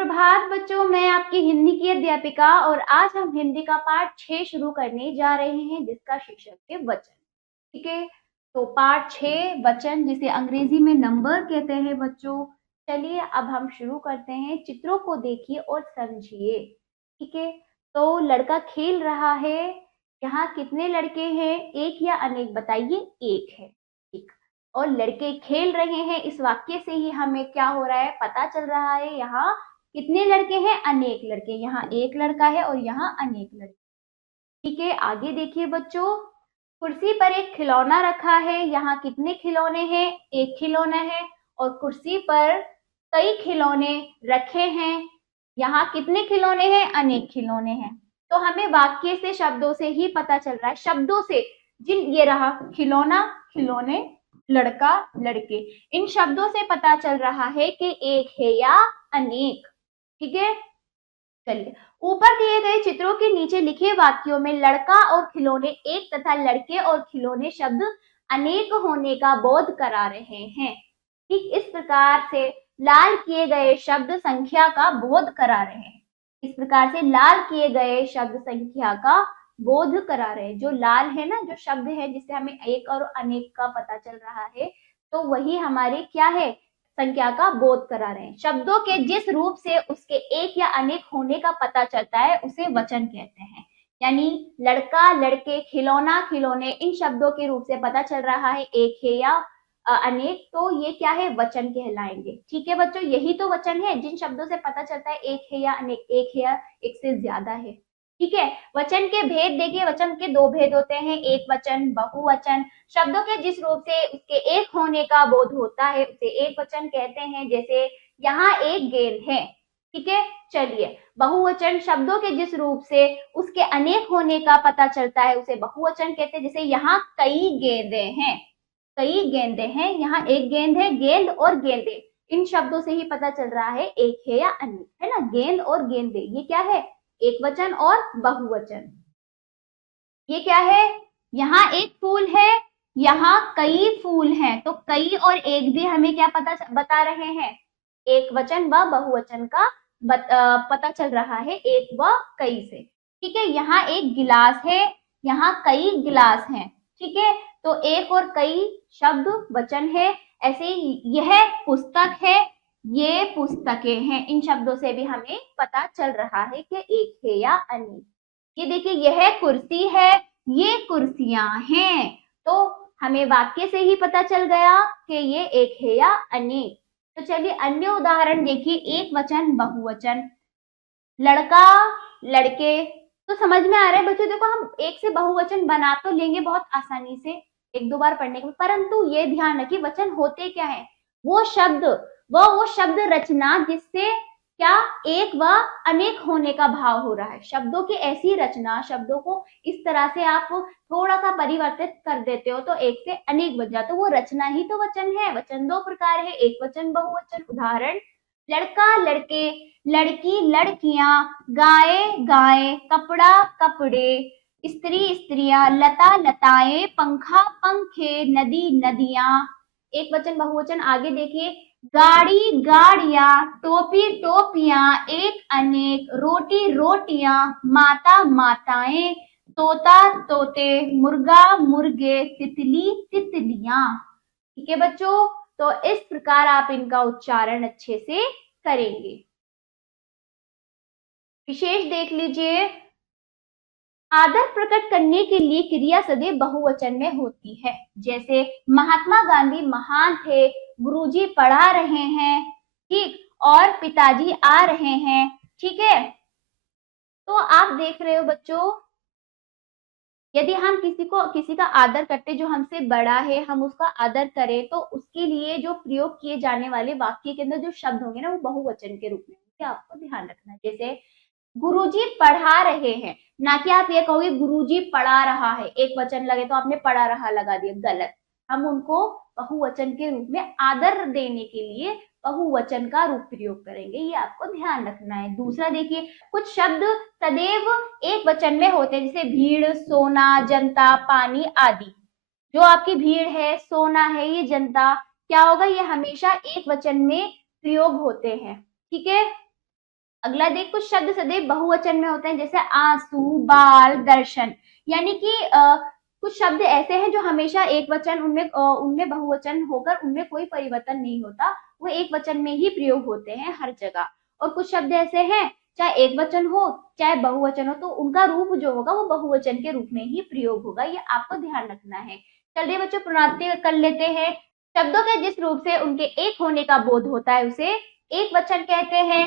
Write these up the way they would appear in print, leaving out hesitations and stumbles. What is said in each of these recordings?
सुप्रभात बच्चों, मैं आपकी हिंदी की अध्यापिका और आज हम हिंदी का पाठ 6 शुरू करने जा रहे हैं जिसका शीर्षक है वचन। ठीक है, तो पाठ 6 वचन जिसे अंग्रेजी में नंबर कहते हैं बच्चों। चलिए अब हम शुरू करते हैं। चित्रों को देखिए और समझिए। ठीक है, तो लड़का खेल रहा है। यहाँ कितने लड़के हैं? एक या अनेक? बताइए। एक है। ठीक। और लड़के खेल रहे हैं, इस वाक्य से ही हमें क्या हो रहा है पता चल रहा है। यहाँ कितने लड़के हैं? अनेक लड़के। यहाँ एक लड़का है और यहाँ अनेक लड़के। ठीक है, आगे देखिए बच्चों। कुर्सी पर एक खिलौना रखा है। यहाँ कितने खिलौने हैं? एक खिलौना है। और कुर्सी पर कई खिलौने रखे हैं। यहाँ कितने खिलौने हैं? अनेक खिलौने हैं। तो हमें वाक्य से, शब्दों से ही पता चल रहा है। शब्दों से, जिन ये रहा खिलौना, खिलौने, लड़का, लड़के, इन शब्दों से पता चल रहा है कि एक है या अनेक। ठीक है, चलिए ऊपर दिए गए चित्रों के नीचे लिखे वाक्यों में लड़का और खिलौने एक तथा लड़के और खिलौने शब्द अनेक होने का बोध करा रहे हैं। ठीक इस प्रकार से लाल किए गए शब्द संख्या का बोध करा रहे हैं। इस प्रकार से लाल किए गए शब्द संख्या का बोध करा रहे हैं। जो लाल है ना, जो शब्द है जिससे हमें एक और अनेक का पता चल रहा है, तो वही हमारे क्या है? संख्या का बोध करा रहे हैं। शब्दों के जिस रूप से उसके एक या अनेक होने का पता चलता है उसे वचन कहते हैं। यानी लड़का, लड़के, खिलौना, खिलौने, इन शब्दों के रूप से पता चल रहा है एक है या अनेक, तो ये क्या है? वचन कहलाएंगे। ठीक है बच्चों, यही तो वचन है जिन शब्दों से पता चलता है एक है या अनेक, एक है या एक से ज्यादा है। ठीक है, वचन के भेद देखिए। वचन के दो भेद होते हैं, एक वचन, बहुवचन। शब्दों के जिस रूप से उसके एक होने का बोध होता है उसे एक वचन कहते हैं। जैसे यहाँ एक गेंद है। ठीक है, चलिए बहुवचन शब्दों के जिस रूप से उसके अनेक होने का पता चलता है उसे बहुवचन कहते हैं। जैसे यहाँ कई गेंदे हैं, कई गेंदे हैं। यहाँ एक गेंद है, गेंद और गेंदे, इन शब्दों से ही पता चल रहा है एक है या अनेक, है ना। गेंद और गेंदे, ये क्या है? एक वचन और बहुवचन। ये क्या है? यहाँ एक फूल है, यहाँ कई फूल हैं, तो कई और एक भी हमें क्या पता बता रहे हैं? एक वचन व बहुवचन का पता चल रहा है, एक व कई से। ठीक है, यहाँ एक गिलास है, यहाँ कई गिलास हैं। ठीक है, तो एक और कई शब्द वचन है। ऐसे ही यह पुस्तक है, ये पुस्तकें हैं। इन शब्दों से भी हमें पता चल रहा है कि एक है या अनेक। ये देखिए, यह कुर्सी है, ये कुर्सियां हैं। तो हमें वाक्य से ही पता चल गया कि ये एक है या अनेक। तो चलिए अन्य उदाहरण देखिए। एक वचन, बहुवचन, लड़का, लड़के। तो समझ में आ रहा है बच्चों? देखो, हम एक से बहुवचन बना तो लेंगे बहुत आसानी से एक दो बार पढ़ने के बाद, परंतु ये ध्यान रखिए वचन होते क्या है? वो शब्द, वो शब्द रचना जिससे क्या एक व अनेक होने का भाव हो रहा है। शब्दों की ऐसी रचना, शब्दों को इस तरह से आप थोड़ा सा परिवर्तित कर देते हो तो एक से अनेक बन जाता, तो वो रचना ही तो वचन है। वचन दो प्रकार है, एक वचन, बहुवचन। उदाहरण, लड़का, लड़के, लड़की, लड़कियां, गाय, गाय, कपड़ा, कपड़े, स्त्री, स्त्रियां, लता, लताएं, पंखा, पंखे, नदी, नदियां। एक वचन, बहुवचन। आगे देखिए, गाड़ी, गाड़ियां, टोपी, टोपियां, एक, अनेक, रोटी, रोटियां, माता, माताएं, तोता, तोते, मुर्गा, मुर्गे, तितली, तितलियां। ठीक है बच्चों, तो इस प्रकार आप इनका उच्चारण अच्छे से करेंगे। विशेष देख लीजिए। आदर प्रकट करने के लिए क्रिया सदैव बहुवचन में होती है। जैसे महात्मा गांधी महान थे, गुरुजी पढ़ा रहे हैं, ठीक, और पिताजी आ रहे हैं। ठीक है, तो आप देख रहे हो बच्चों, यदि हम किसी का आदर करते, जो हमसे बड़ा है, हम उसका आदर करें, तो उसके लिए जो प्रयोग किए जाने वाले वाक्य के अंदर जो शब्द होंगे ना, वो बहुवचन के रूप में होंगे। आपको ध्यान रखना है। जैसे गुरुजी पढ़ा रहे हैं, ना कि आप ये कहोगे गुरुजी पढ़ा रहा है, एक वचन लगे तो आपने पढ़ा रहा लगा दिया, गलत। हम उनको बहुवचन के रूप में आदर देने के लिए बहुवचन का रूप प्रयोग करेंगे, ये आपको ध्यान रखना है। दूसरा देखिए, कुछ शब्द सदैव एक वचन में होते हैं, जैसे भीड़, सोना, जनता, पानी आदि। जो आपकी भीड़ है, सोना है, ये जनता, क्या होगा? ये हमेशा एक वचन में प्रयोग होते हैं। ठीक है, अगला देख, कुछ शब्द सदैव बहुवचन में होते हैं, जैसे आंसू, बाल, दर्शन। यानी कि कुछ शब्द ऐसे हैं जो हमेशा एक वचन, उनमें बहुवचन होकर उनमें कोई परिवर्तन नहीं होता, वो एक वचन में ही प्रयोग होते हैं हर जगह। और कुछ शब्द ऐसे हैं, चाहे एक वचन हो चाहे बहुवचन हो, तो उनका रूप जो होगा वो बहुवचन के रूप में ही प्रयोग होगा, ये आपको ध्यान रखना है। चलिए बच्चों, पुनरावृत्ति कर लेते हैं। शब्दों के जिस रूप से उनके एक होने का बोध होता है उसे एक वचन कहते हैं।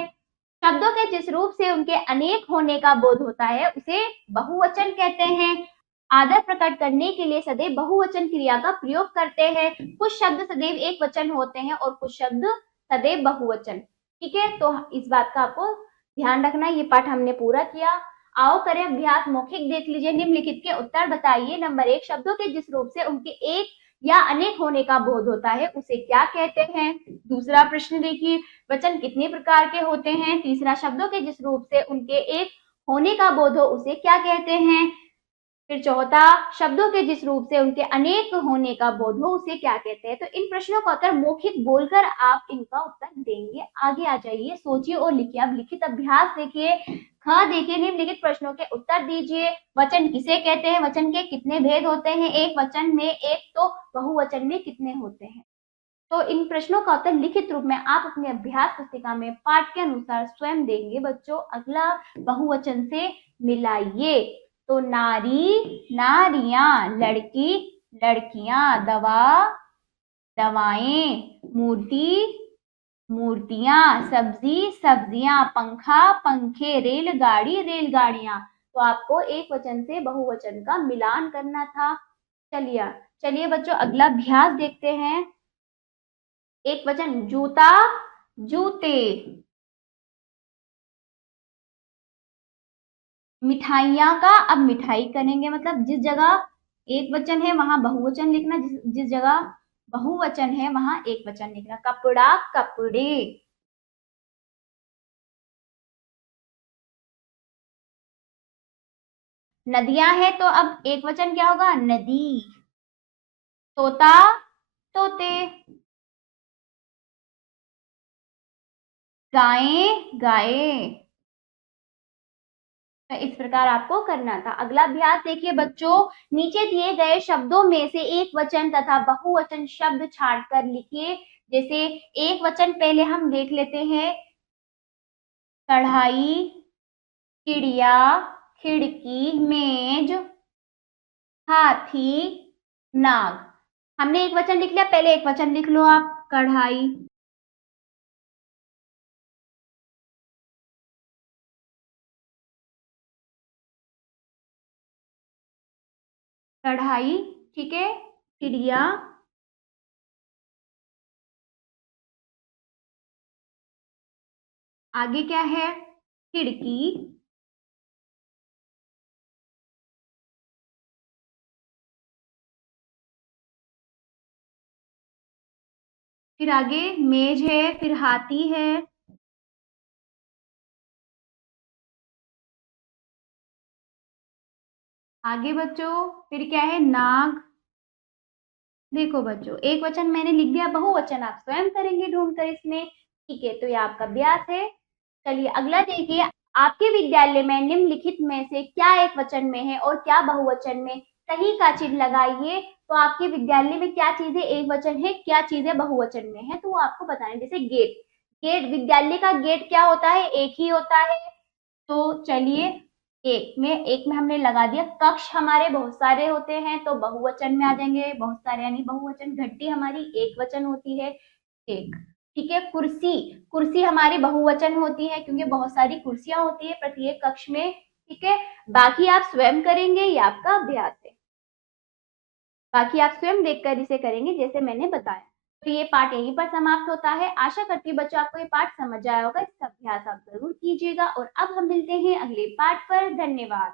शब्दों के जिस रूप से उनके अनेक होने का बोध होता है उसे बहुवचन कहते हैं। आदर प्रकट करने के लिए सदैव बहुवचन क्रिया का प्रयोग करते हैं। कुछ शब्द सदैव एक वचन होते हैं और कुछ शब्द सदैव बहुवचन। ठीक है, तो इस बात का आपको ध्यान रखना है। ये पाठ हमने पूरा किया। आओ करें अभ्यास। मौखिक देख लीजिए, निम्नलिखित के उत्तर बताइए। नंबर 1, शब्दों के जिस रूप से उनके एक या अनेक होने का बोध होता है उसे क्या कहते हैं। दूसरा प्रश्न देखिए, वचन कितने प्रकार के होते हैं। तीसरा, शब्दों के जिस रूप से उनके एक होने का बोध हो उसे क्या कहते हैं। फिर चौथा, शब्दों के जिस रूप से उनके अनेक होने का बोध हो उसे क्या कहते हैं। तो इन प्रश्नों का उत्तर मौखिक बोलकर आप इनका उत्तर देंगे। आगे आ जाइए, सोचिए और लिखिए। अब लिखित अभ्यास देखिए। ख देखिए, निम्नलिखित प्रश्नों के उत्तर दीजिए। वचन किसे कहते हैं, वचन के कितने भेद होते हैं, एक वचन में एक, तो बहुवचन में कितने होते हैं। तो इन प्रश्नों का उत्तर लिखित रूप में आप अपने अभ्यास पुस्तिका में पाठ के अनुसार स्वयं देंगे। बच्चों, अगला बहुवचन से मिलाइए। तो नारी, नारियां, लड़की, लड़कियां, दवा, दवाएं, मूर्ति, मूर्तियां, सब्जी, सब्जियां, पंखा, पंखे, रेलगाड़ी, रेलगाड़ियां। तो आपको एक वचन से बहुवचन का मिलान करना था। चलिए चलिए बच्चों, अगला अभ्यास देखते हैं। एक वचन, जूता, जूते। मिठाइयां का अब मिठाई करेंगे, मतलब जिस जगह एक वचन है वहां बहुवचन लिखना, जिस जगह बहुवचन है वहां एक वचन लिखना। कपड़ा, कपड़े। नदियां है तो अब एक वचन क्या होगा, नदी। तोता, तोते। गायें, गायें। तो इस प्रकार आपको करना था। अगला अभ्यास देखिए बच्चों, नीचे दिए गए शब्दों में से एक वचन तथा बहुवचन शब्द छांटकर लिखिए। जैसे एक वचन पहले हम देख लेते हैं, कढ़ाई, चिड़िया, खिड़की, मेज, हाथी, नाग। हमने एक वचन लिख लिया, पहले एक वचन लिख लो आप, कढ़ाई। कढ़ाई, ठीक है। चिड़िया, आगे क्या है, खिड़की, फिर आगे मेज है, फिर हाथी है, आगे बच्चों फिर क्या है, नाग। देखो बच्चों, एक वचन मैंने लिख दिया, बहुवचन आप स्वयं करेंगे ढूंढ कर इसमें। ठीक है, तो ये आपका अभ्यास है। चलिए अगला देखिए, आपके विद्यालय में निम्नलिखित में से क्या एक वचन में है और क्या बहुवचन में, सही का चिन्ह लगाइए। तो आपके विद्यालय में क्या चीजें एक वचन है, क्या चीजें बहुवचन में है, तो वो आपको बताएं। जैसे गेट, गेट, विद्यालय का गेट क्या होता है, एक ही होता है। तो चलिए, एक में हमने लगा दिया। कक्ष हमारे बहुत सारे होते हैं तो बहुवचन में आ जाएंगे, बहुत सारे यानी बहुवचन। घंटी हमारी एक वचन होती है, एक। ठीक है, कुर्सी, कुर्सी हमारी बहुवचन होती है क्योंकि बहुत सारी कुर्सियां होती है प्रत्येक कक्ष में। ठीक है, बाकी आप स्वयं करेंगे, ये आपका अभ्यास है। बाकी आप स्वयं देखकर इसे करेंगे जैसे मैंने बताया। तो ये पाठ यहीं पर समाप्त होता है। आशा करती हूँ बच्चों आपको ये पाठ समझ आया होगा। इसका अभ्यास आप जरूर कीजिएगा और अब हम मिलते हैं अगले पाठ पर। धन्यवाद।